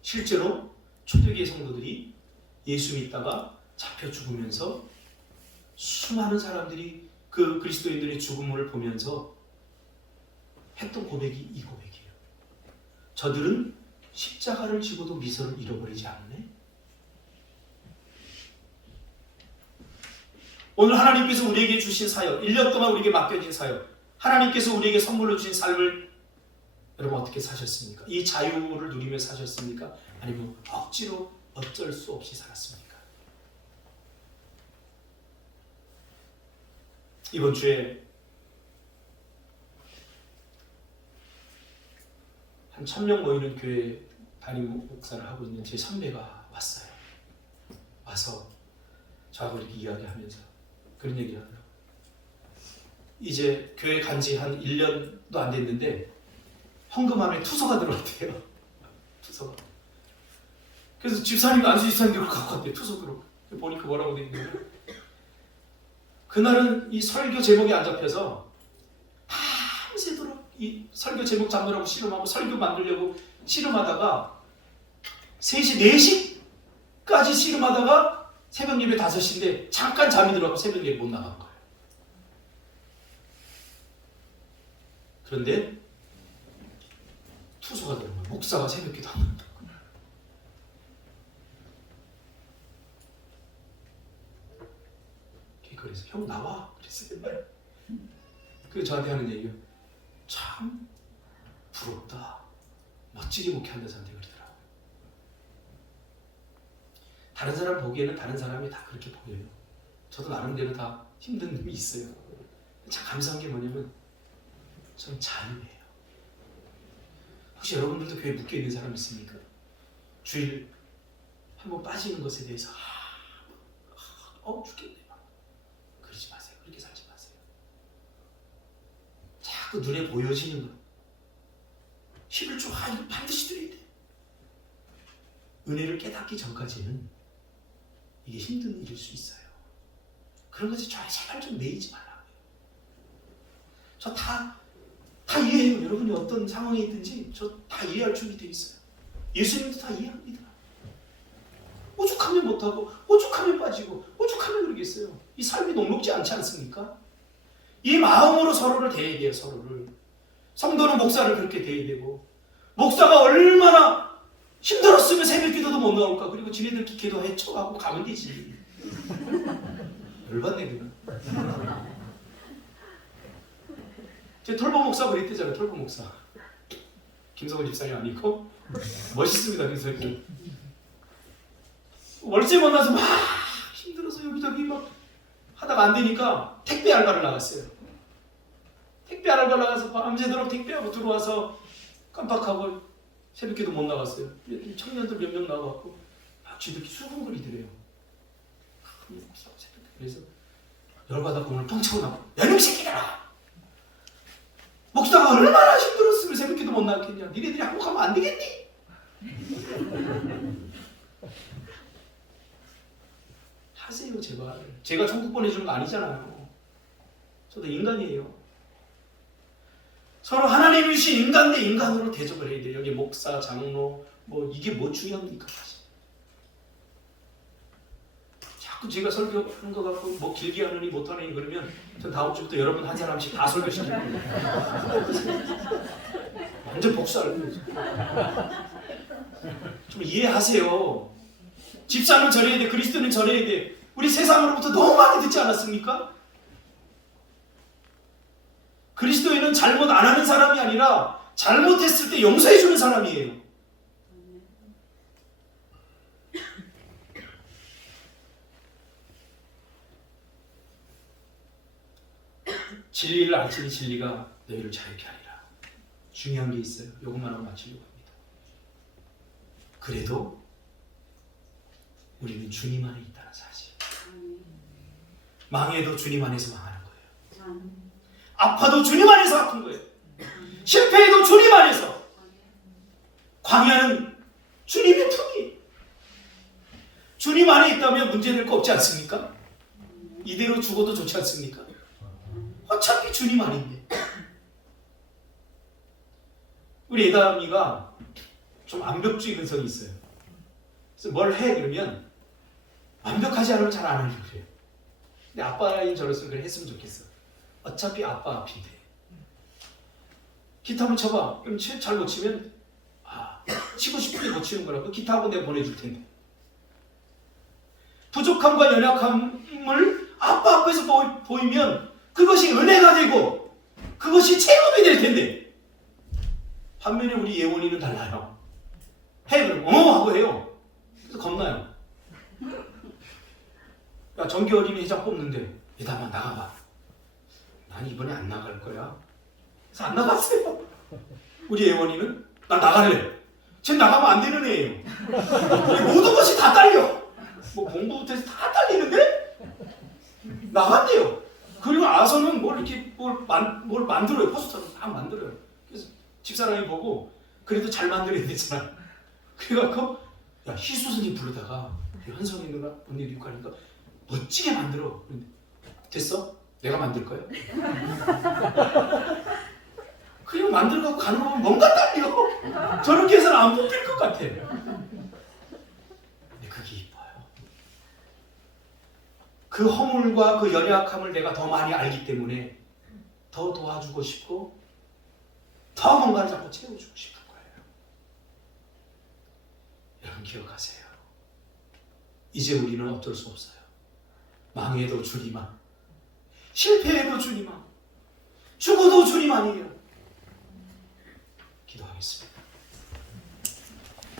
실제로 초대교회 성도들이 예수 믿다가 잡혀 죽으면서 수많은 사람들이 그 그리스도인들의 죽음을 보면서 했던 고백이 이 고백이에요. 저들은 십자가를 지고도 미소를 잃어버리지 않네. 오늘 하나님께서 우리에게 주신 사역, 1년 동안 우리에게 맡겨진 사역, 하나님께서 우리에게 선물로 주신 삶을 여러분 어떻게 사셨습니까? 이 자유를 누리며 사셨습니까? 아니면 억지로 어쩔 수 없이 살았습니까? 이번 주에 한 1000명 모이는 교회 담임 목사를 하고 있는 제 선배가 왔어요. 와서 저하고 이렇게 이야기하면서 그런 얘기를 하더라고요. 이제 교회 간지 한 1년도 안 됐는데 헌금함에 투서가 들어왔대요. 투서가. 그래서 집사님이 안수 집사님을 갖고 왔대요. 투서 들어. 보니까 뭐라고 돼 있는 거예요? 그날은 이 설교 제목이 안 잡혀서 밤새도록 이 설교 제목 잡느라고 씨름하고 설교 만들려고 씨름하다가 3시, 4시까지 씨름하다가 새벽 예배 5시인데 잠깐 잠이 들어가고 새벽 예배 못 나간 거예요. 그런데 투소가 되는 거예요. 목사가 새벽 기도 안 한다고. 그래서 형 나와 그랬어요. 그래서 저한테 하는 얘기가 참 부럽다. 멋지게 목회한다 저한테 그러더라고요. 다른 사람 보기에는 다른 사람이 다 그렇게 보여요. 저도 나름대로 다 힘든 점이 있어요. 참 감사한 게 뭐냐면 저는 자유예요. 혹시 여러분들도 교회에 묶여 있는 사람 있습니까? 주일 한번 빠지는 것에 대해서 죽겠네. 그러지 마세요. 그렇게 살지 마세요. 자꾸 눈에 보여지는 것. 11조 이거 반드시 드려야 돼. 은혜를 깨닫기 전까지는 이게 힘든 일일 수 있어요. 그런 것에 제발 좀 매이지 말라고요. 저 다 이해해요. 여러분이 어떤 상황에 있든지 저 다 이해할 준비되어 있어요. 예수님도 다 이해합니다. 오죽하면 못하고 오죽하면 빠지고 오죽하면 그러겠어요. 이 삶이 녹록지 않지 않습니까? 이 마음으로 서로를 대해야 돼요. 서로를. 성도는 목사를 그렇게 대해야 되고 목사가 얼마나 힘들었으면 새벽 기도도 못 나올까. 그리고 지네들끼리 기도 헤쳐가고 가면 되지. 열받네 그냥. 제 톨보 목사 그랬대잖아요. 톨보 목사. 김성훈 집사님 아니고 멋있습니다. 김성훈. 월세 만나서 막 힘들어서 여기저기 막 하다가 안 되니까 택배 알바를 나갔어요. 택배 알바 나가서 밤새도록 택배하고 들어와서 깜빡하고 새벽기도 못 나갔어요. 청년들 몇 명 나와갖고 막 쥐들끼리 수군거리더래요. 그래서 열받아서 오늘 뻥치고 나고 야 이놈 새끼들아! 목사가 얼마나 힘들었으면 새벽기도 못 나갔겠냐. 니네들이 한국하면 안 되겠니? 하세요 제발. 제가 천국 보내주는 거 아니잖아요. 저도 인간이에요. 서로 하나님이 주신 인간 대 인간으로 대접을 해야 돼요. 여기 목사, 장로 이게 뭐 중요합니까? 자꾸 제가 설교하는 거 갖고 뭐 길게 하느니 못하느니 그러면 전 다음 주부터 여러분 한 사람씩 다 설교시킬 거예요. 완전 복수할 거예요. 좀 이해하세요. 집사는 전해야 돼. 그리스도는 전해야 돼. 우리 세상으로부터 너무 많이 듣지 않았습니까? 그리스도인은 잘못 안 하는 사람이 아니라 잘못했을 때 용서해 주는 사람이에요. 진리를 알지니 진리가 너희를 자유케 하리라. 중요한 게 있어요. 이것만 하고 마치려고 합니다. 그래도 우리는 주님 안에 있다는 사실. 망해도 주님 안에서 망하는 거예요. 아파도 주님 안에서 아픈 거예요. 실패해도 주님 안에서. 광야는 주님의 품이. 주님 안에 있다면 문제될 거 없지 않습니까? 이대로 죽어도 좋지 않습니까? 어차피 주님 안인데. 우리 애담이가 좀 완벽주의 근성이 있어요. 그래서 뭘 해 그러면 완벽하지 않으면 잘 안 하려고 그래요. 근데 아빠인 저로서는 그래 했으면 좋겠어. 어차피 아빠 앞인데. 기타 한번 쳐봐. 그럼 잘 못 치면 치고 싶은데 못 치는 거라고. 기타 한번 내가 보내줄 텐데. 부족함과 연약함을 아빠 앞에서 보이면 그것이 은혜가 되고 그것이 체험이 될 텐데. 반면에 우리 예원이는 달라요. 해 그럼 하고 해요. 그래서 겁나요. 야, 정기 어린이 회장 뽑는데 얘들아 나가봐. 난 이번에 안 나갈 거야. 그래서 안 나갔어요. 우리 예원이는 나 나갈래. 쟤 나가면 안 되는 애예요. 모든 것이 다 딸려. 뭐 공부부터 해서 다 딸리는데 나간대요. 그리고 아서는 뭘 이렇게 뭘 만들어요. 포스터를 다 만들어요. 그래서 집사람이 보고 그래도 잘 만들어야 되잖아. 그래갖고 야 희수 선생님 부르다가 현성이 누나 언니 육하니까 멋지게 만들어. 됐어? 내가 만들 거야. 그리고 만들고 가는 거 보면 뭔가 딸려. 저렇게 해서는 안 뽑힐 것 같아. 근데 그게 이뻐요. 그 허물과 그 연약함을 내가 더 많이 알기 때문에 더 도와주고 싶고 더 뭔가를 자꾸 채워주고 싶은 거예요. 여러분 기억하세요. 이제 우리는 어쩔 수 없어요. 망해도 주님만, 실패해도 주님만, 죽어도 주님 아니에요. 기도하겠습니다.